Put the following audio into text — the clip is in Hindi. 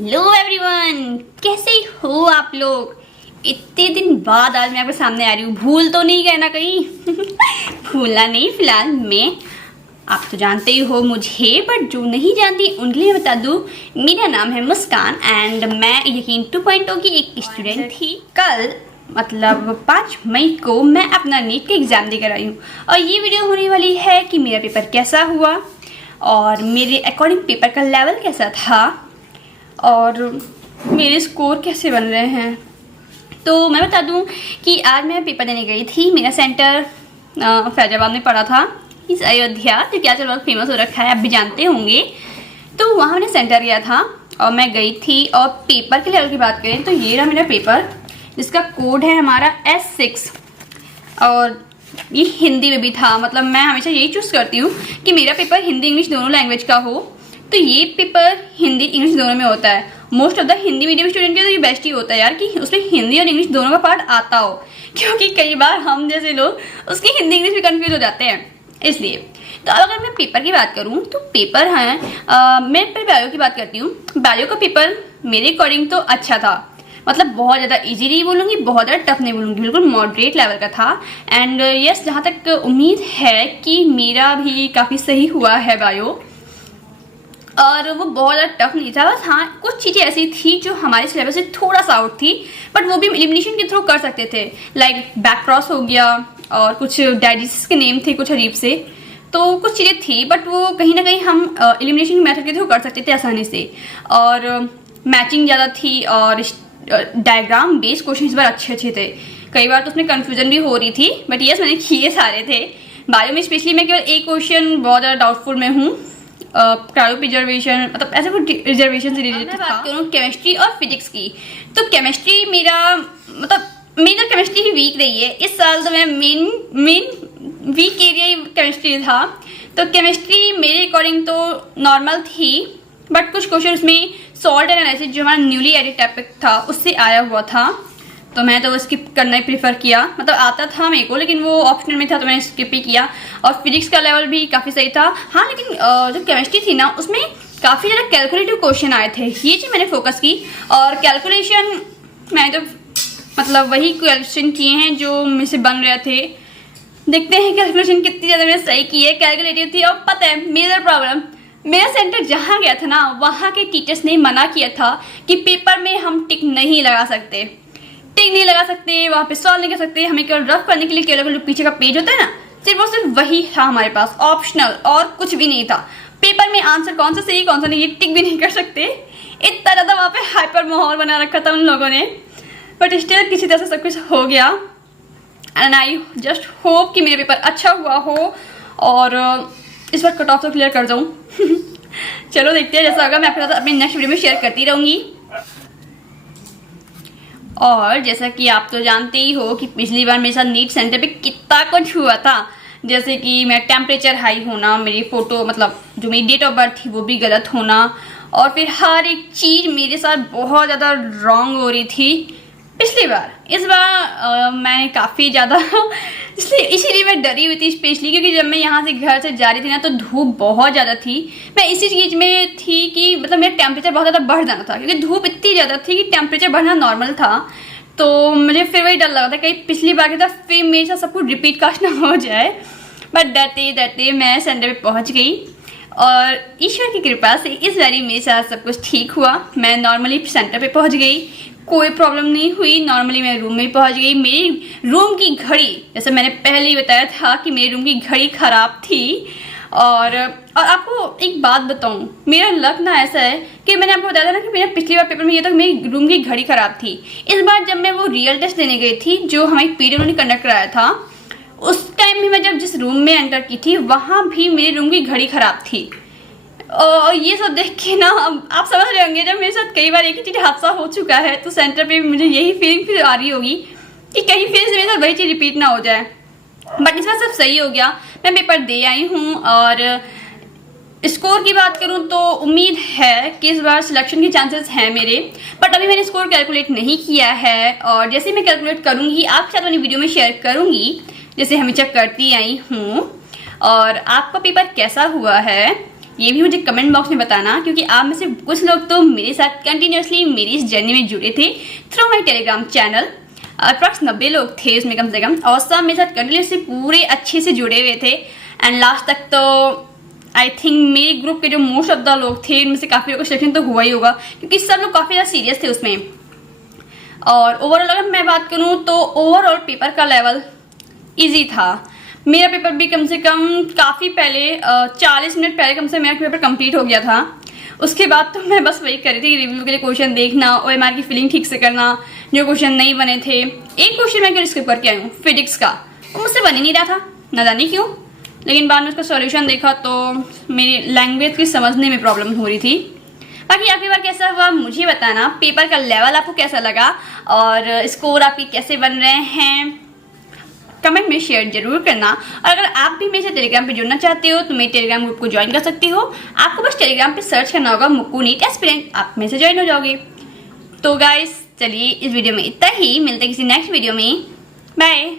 हेलो एवरीवन, कैसे हो आप लोग। इतने दिन बाद आज मैं आपके सामने आ रही हूँ। भूल तो नहीं गए ना कहीं। भूलना नहीं, फिलहाल मैं, आप तो जानते ही हो मुझे, बट जो नहीं जानती उनके लिए बता दूँ, मेरा नाम है मुस्कान एंड मैं यकीन 2.0 की एक स्टूडेंट थी। कल मतलब 5 मई को मैं अपना नीट का एग्ज़ाम देकर आई हूँ और ये वीडियो होने वाली है कि मेरा पेपर कैसा हुआ और मेरे अकॉर्डिंग पेपर का लेवल कैसा था और मेरे स्कोर कैसे बन रहे हैं। तो मैं बता दूं कि आज मैं पेपर देने गई थी। मेरा सेंटर फैजाबाद में पड़ा था, इस अयोध्या, जो कि आजकल बहुत फेमस हो रखा है, आप भी जानते होंगे। तो वहाँ मैंने सेंटर गया था और मैं गई थी। और पेपर के लेवल की बात करें तो ये रहा मेरा पेपर, जिसका कोड है हमारा S6 और ये हिंदी में भी था। मतलब मैं हमेशा यही चूज़ करती हूँ कि मेरा पेपर हिंदी इंग्लिश दोनों लैंग्वेज का हो, तो ये पेपर हिंदी इंग्लिश दोनों में होता है। Most of the Hindi medium student के तो ये बेस्ट ही होता है यार, कि उसमें हिंदी और इंग्लिश दोनों का पार्ट आता हो, क्योंकि कई बार हम जैसे लोग उसकी हिंदी इंग्लिश भी कंफ्यूज हो जाते हैं। इसलिए तो अब अगर मैं पेपर की बात करूँ तो पेपर है, मैं पहले बायो की बात करती हूँ। बायो का पेपर मेरे अकॉर्डिंग तो अच्छा था, मतलब बहुत ज़्यादा इजी नहीं बोलूँगी, बहुत ज़्यादा टफ नहीं बोलूँगी, बिल्कुल मॉडरेट लेवल का था। एंड यस, जहाँ तक उम्मीद है कि मेरा भी काफ़ी सही हुआ है बायो, और वो बहुत ज़्यादा टफ नहीं था। बस हाँ, कुछ चीज़ें ऐसी थी जो हमारे सिलेबस से थोड़ा सा आउट थी, बट वो भी एलिमिनेशन के थ्रू कर सकते थे। लाइक बैक क्रॉस हो गया और कुछ डायजेसिस के नेम थे कुछ अजीब से, तो कुछ चीज़ें थी, बट वो कहीं ना कहीं हम एलिमिनेशन मेथड के थ्रू कर सकते थे आसानी से। और मैचिंग ज़्यादा थी और डायग्राम बेस्ड क्वेश्चन इस बार अच्छे थे। कई बार तो उसमें कन्फ्यूजन भी हो रही थी, बट यस मैंने किए सारे थे। बायो में स्पेशली मैं केवल एक क्वेश्चन बहुत ज़्यादा डाउटफुल में हूँ, क्रायो प्रिजर्वेशन, मतलब ऐसे कुछ रिजर्वेशन से रिलेटेड था। बात करूँ केमिस्ट्री और फिजिक्स की, तो केमिस्ट्री मेरा मतलब मेजर केमिस्ट्री ही वीक रही है इस साल। तो मैं मेन वीक एरिया ही केमिस्ट्री था। तो केमिस्ट्री मेरे अकॉर्डिंग तो नॉर्मल थी, बट कुछ क्वेश्चन उसमें सॉल्ट एंड एनालिसिस जो हमारा न्यूली एडिड टॉपिक था उससे आया हुआ था, तो मैं तो वो स्किप करना ही प्रीफर किया। मतलब आता था मेरे को, लेकिन वो ऑप्शनल में था तो मैंने स्किप ही किया। और फिजिक्स का लेवल भी काफ़ी सही था। हाँ, लेकिन जो केमिस्ट्री थी ना, उसमें काफ़ी ज़्यादा कैलकुलेटिव क्वेश्चन आए थे, ये चीज़ मैंने फोकस की। और कैलकुलेशन मैंने तो मतलब वही क्वेश्चन किए हैं जो मुझसे बन रहे थे। देखते हैं कैलकुलेशन कितनी ज़्यादा मैंने सही की है। कैलकुलेटिव थी। और पता है मेजर प्रॉब्लम, मेरा सेंटर जहाँ गया था ना, वहाँ के टीचर्स ने मना किया था कि पेपर में हम टिक नहीं लगा सकते, वहाँ पे सॉल्व नहीं कर सकते। हमें केवल रफ करने के लिए केवल पीछे का पेज होता है ना, सिर्फ और सिर्फ वही था हमारे पास, ऑप्शनल, और कुछ भी नहीं था। पेपर में आंसर कौन सा सही कौन सा नहीं, ये टिक भी नहीं कर सकते। इतना ज़्यादा वहाँ पे हाइपर माहौल बना रखा था उन लोगों ने, बट स्टिल किसी तरह से सब कुछ हो गया। एंड आई जस्ट होप कि मेरा पेपर अच्छा हुआ हो और इस बार कट ऑफ तो क्लियर कर जाऊँ। चलो देखते हैं, जैसा होगा मैं आपके साथ अपनी नेक्स्ट वीडियो में शेयर करती रहूँगी। और जैसा कि आप तो जानते ही हो कि पिछली बार मेरे साथ नीट सेंटर पे कितना कुछ हुआ था। जैसे कि मेरा टेम्परेचर हाई होना, मेरी फ़ोटो मतलब जो मेरी डेट ऑफ बर्थ थी वो भी गलत होना, और फिर हर एक चीज़ मेरे साथ बहुत ज़्यादा रॉन्ग हो रही थी पिछली बार। इस बार मैं काफ़ी ज़्यादा इसीलिए मैं डरी हुई थी स्पेशली, क्योंकि जब मैं यहाँ से घर से जा रही थी ना, तो धूप बहुत ज़्यादा थी। मैं इसी चीज़ में थी कि मतलब मेरा टेम्परेचर बहुत ज़्यादा बढ़ जाना था, क्योंकि धूप इतनी ज़्यादा थी कि टेम्परेचर बढ़ना नॉर्मल था। तो मुझे फिर वही डर लगा था कहीं पिछली बार की तरह फिर मेरे साथ सब कुछ रिपीट कास्ट ना हो जाए। बट डरते मैं सेंटर पे पहुँच गई और ईश्वर की कृपा से इस बारी मेरे साथ सब कुछ ठीक हुआ। मैं नॉर्मली सेंटर पे पहुँच गई, कोई प्रॉब्लम नहीं हुई। नॉर्मली मैं रूम में पहुंच गई। मेरी रूम की घड़ी, जैसे मैंने पहले ही बताया था कि मेरी रूम की घड़ी ख़राब थी। और आपको एक बात बताऊं, मेरा लक ना ऐसा है कि मैंने आपको बताया था ना कि मेरा पिछली बार पेपर में ये था कि मेरी रूम की घड़ी ख़राब थी। इस बार जब मैं वो रियल टेस्ट देने गई थी जो हमारी पीडी ने कंडक्ट कराया था, उस टाइम भी मैं जब जिस रूम में एंटर की थी वहाँ भी मेरी रूम की घड़ी ख़राब थी। और ये सब देख के ना आप समझ रहे होंगे, जब मेरे साथ कई बार एक ही चीज़ हादसा हो चुका है, तो सेंटर पे मुझे यही फीलिंग फिर आ रही होगी कि कहीं फिर से मेरे साथ वही चीज़ रिपीट ना हो जाए। बट इस बार सब सही हो गया, मैं पेपर दे आई हूँ। और स्कोर की बात करूँ तो उम्मीद है कि इस बार सिलेक्शन के चांसेस हैं मेरे, बट अभी मैंने स्कोर कैलकुलेट नहीं किया है। और जैसे मैं कैलकुलेट करूँगी आपके साथ अपनी वीडियो में शेयर करूँगी, जैसे हमेशा करती आई हूँ। और आपका पेपर कैसा हुआ है ये भी मुझे कमेंट बॉक्स में बताना, क्योंकि आप में से कुछ लोग तो मेरे साथ कंटिन्यूसली मेरी इस जर्नी में जुड़े थे through my Telegram channel. Approx 90 लोग थे उसमें कम से कम, और सब मेरे साथ कंटिन्यूसली पूरे अच्छे से जुड़े हुए थे। एंड लास्ट तक तो आई थिंक मेरे ग्रुप के जो मोस्ट ऑफ द लोग थे उनमें से काफ़ी लोगों का सिलेक्शन तो हुआ ही होगा, क्योंकि सब लोग काफ़ी ज़्यादा सीरियस थे उसमें। और ओवरऑल अगर मैं बात करूँ तो ओवरऑल पेपर का लेवल ईजी था। मेरा पेपर भी कम से कम काफ़ी पहले 40 मिनट पहले कम से मेरा पेपर कंप्लीट हो गया था। उसके बाद तो मैं बस वही कर रही थी, रिव्यू के लिए क्वेश्चन देखना, OMR की फिलिंग ठीक से करना, जो क्वेश्चन नहीं बने थे। एक क्वेश्चन मैं स्किप करके आई हूँ फिजिक्स का, वो मुझसे बन ही नहीं रहा था, ना जाने क्यों। लेकिन बाद में उसका सॉल्यूशन देखा तो मेरी लैंग्वेज की समझने में प्रॉब्लम हो रही थी। बाकी आपके बार कैसा हुआ मुझे बताना, पेपर का लेवल आपको कैसा लगा और स्कोर आपके कैसे बन रहे हैं कमेंट में शेयर जरूर करना। और अगर आप भी मेरे से टेलीग्राम पे जुड़ना चाहते हो तो मेरे टेलीग्राम ग्रुप को ज्वाइन कर सकते हो। आपको बस टेलीग्राम पे सर्च करना होगा मुक्कू नीट एस्पिरेंट, आप मेरे से ज्वाइन हो जाओगे। तो गाइस चलिए इस वीडियो में इतना ही, मिलते हैं किसी नेक्स्ट वीडियो में, बाय।